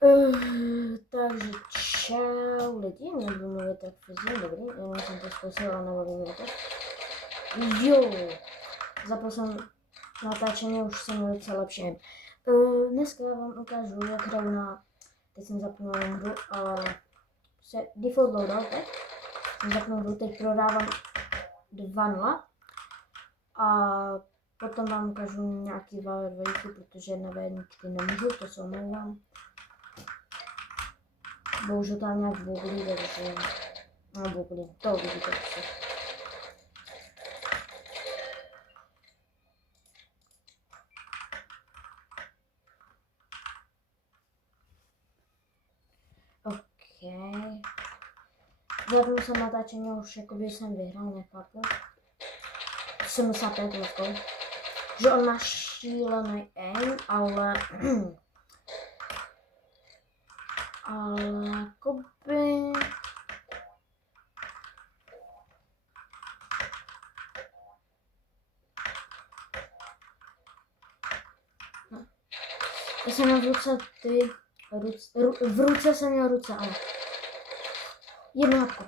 Takže čau lidi, nebudu mluvit tak fyzicky, dobrý, jenom jsem to zkusil a nebavím mě to. Jo, zapal jsem natáčení, už jsem velice lepší. Dneska vám ukážu, jak hraju na, teď jsem zapnul hru, se default loadout, tak? Jsem zapnul hru, teď prodávám 2-0 a potom vám ukážu nějaký value, protože na V1 nemůžu, to se omlouvám. Bohužel tam nějak bublí, takže... No bublí, to uvidíte prostě. OK. Zapnul jsem natáčení, už jakoby jsem vyhrál, nechápu. 75 letkou. Že on má šílený aim, ale jakoby... No. Já jsem měl v ruce v ruce jsem měl ruce, ale jedno hapko.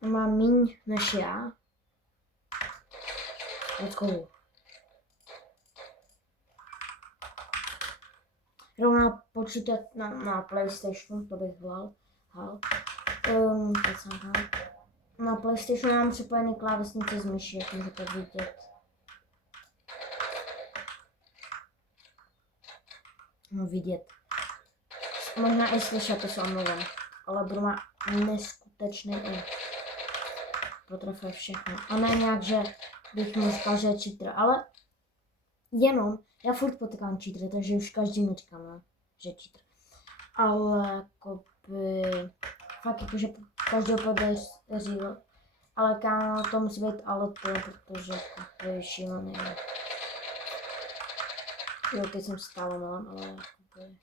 Má míň než já. Let's go. Rovná počítat na PlayStation, to bych hlal. Na PlayStation mám připojený klávesnice z myši, jak můžete vidět. No vidět. Možná i slyšet, to se omlouvám. Ale budu má neskutečný i. Potrefuje všechno. A ne nějak, že bych mu říkal, že je cheater, ale jenom, já furt potykám cheater, takže už každý mi říká, no, že je cheater. Ale jakoby, fakt jakože každého podaří, ale kámo, to musí být ale to, protože to je šílený. Jo, teď jsem stále malem, ale jakoby...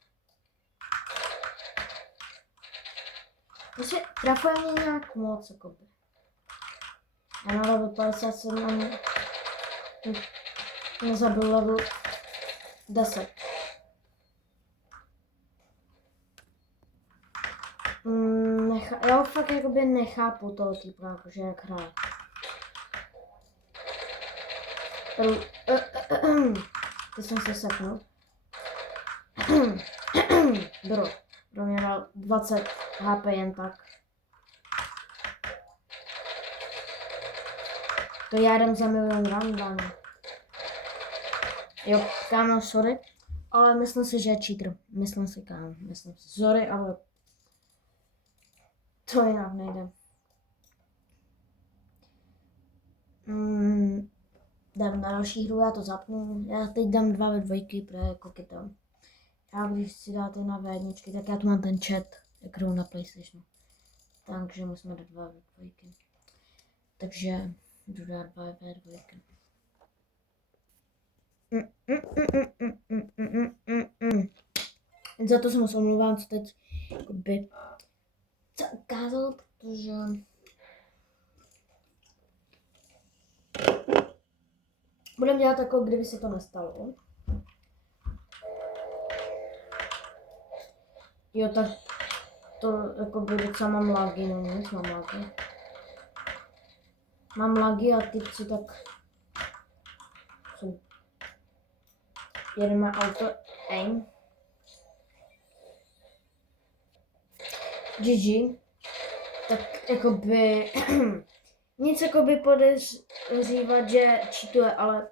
Prostě trafuje mě nějak moc, jakoby. Já na level 57 ani nezabil level 10. Já fakt jakoby nechápu toho typu, jakože jak hraje. Teď jsem se seknul. Bro mě dal 20 HP jen tak. To já jdem za milion random. Jo, kámo, sorry. Ale myslím si, že je cheater. Myslím si, kámo, myslím si. Sorry, ale to jinak nejde. Dám na další hru, já to zapnu. Já teď dám 2 ve 2, protože koketa. Já když si dáte na V1, tak já tu mám ten chat, jak hraju na PlayStation. Takže musíme dát 2 ve 2. Takže jdu dát 2 ve 2. Za to se moc omlouvám, co teď jakoby co ukázal, protože budeme dělat jako kdyby se to nestalo. Jo, tak to jakoby docela mám lagy, no nic, mám lagy. Mám lagy a typci tak jsou. Jeden má auto aim. GG. Tak jakoby nic jakoby podezřívat, že cheatuje, ale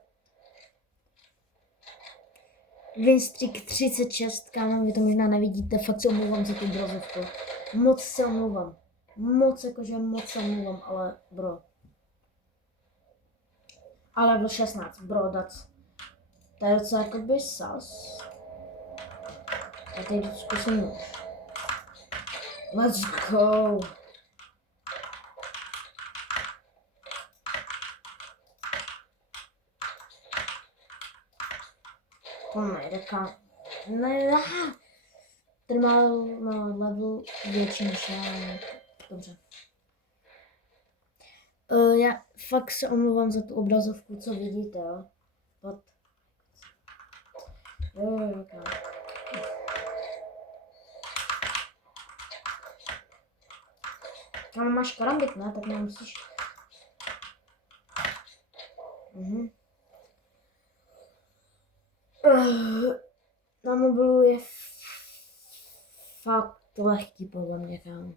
Winstreak 36, kámo, vy to možná nevidíte, fakt se omlouvám za tu brazovku. Moc se omlouvám. Moc jakože moc se omlouvám, ale bro. Ale level 16, bro, to je docela jakoby sas. A teď zkusím už. Let's go! To nejde, kam. Ne, ten má level větší než já. Dobře. Já fakt se omlouvám za tu obrazovku, co vidíte, jo. But... Jo. Tam máš karambit, ne? Tak nemusíš... Na mobilu je fakt lehký podle mě, kámo.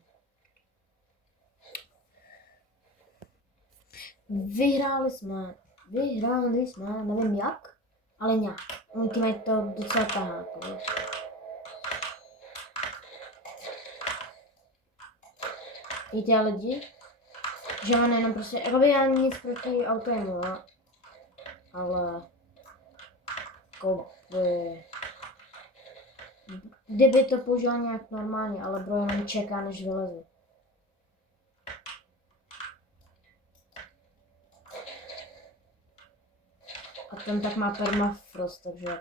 Vyhráli jsme, nevím jak, ale nějak. Oni ty mají to docela tahá, víte lidi, že on jenom prostě, jakoby já nic proti autému, jo. Ale jakoby, kdyby to použil nějak normálně, ale bro jenom čeká, než vyleze. A ten tak má permafrost, takže...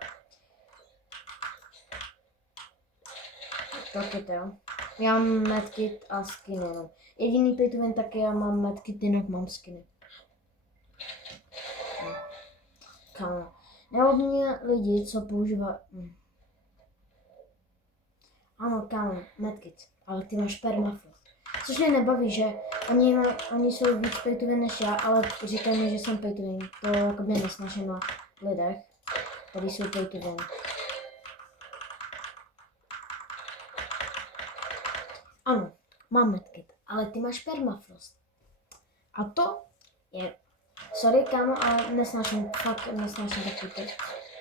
Tak je to, jo. Já mám medkit a skiny, no. Jediný pay to win taky já mám medkit, jinak mám skiny. Kámo. Nebo mě lidi, co používají... Ano, kámo, medkit, ale ty máš permafrost. Což mě nebaví, že oni jsou víc pay to win než já, ale říkají mi, že jsem pay to win. To jako mě nesnažím na lidech, kteří jsou pay to win. Ano, mám medkit, ale ty máš permafrost. A to je... Sorry, kámo, ale fakt nesnáším takový ty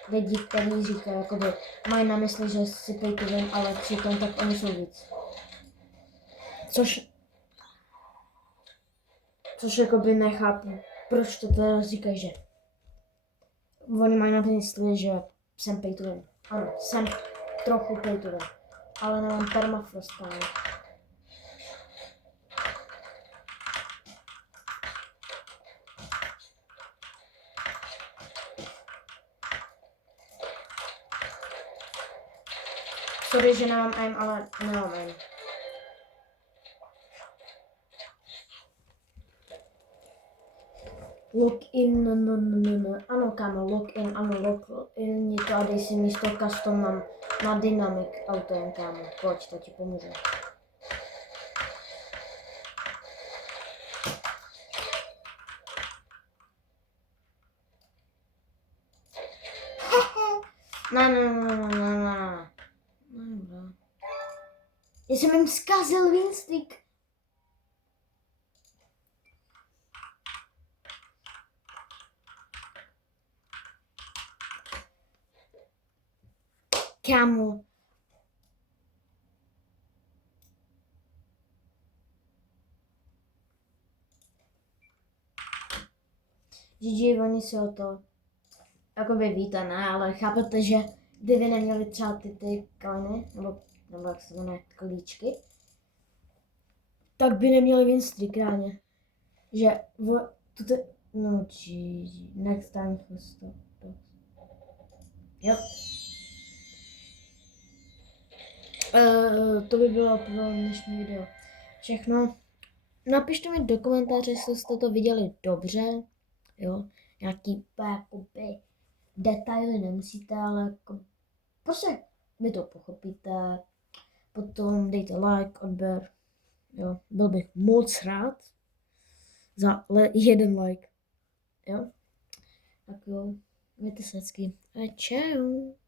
lidi, kteří říkají, jakoby, mají na mysli, že si pay to win, ale přitom tak oni jsou víc. Což jakoby nechápu, proč to teda říkají, že oni mají na mysli, že jsem pay to win. Ano, jsem trochu pay to win, ale nemám permafrost, kámo. Sorry, že nemám aim, ale nemám aim. Login, no. Ano, kámo, login, je to a dej si místo custom na dynamic auto, kámo. Pojď, to ti pomůže. Ne. Já jsem jim zkazil winstreak. Kámo. GG, oni si o to jakoby víte, ne, ale chápete, že kdyby neměli třeba ty kaliny, nebo jak se jmenuje, klíčky, tak by neměli winstreak reálně. Že no GG, next time stop. Jo. To by bylo pro dnešní video všechno. Napište mi do komentáře, jestli jste to viděli dobře, jo, nějaký jakoby detaily nemusíte, ale jako, prostě vy to pochopíte, potom dejte like, odběr, jo, byl bych moc rád za jeden like, jo, tak jo, mějte se hezky a čau.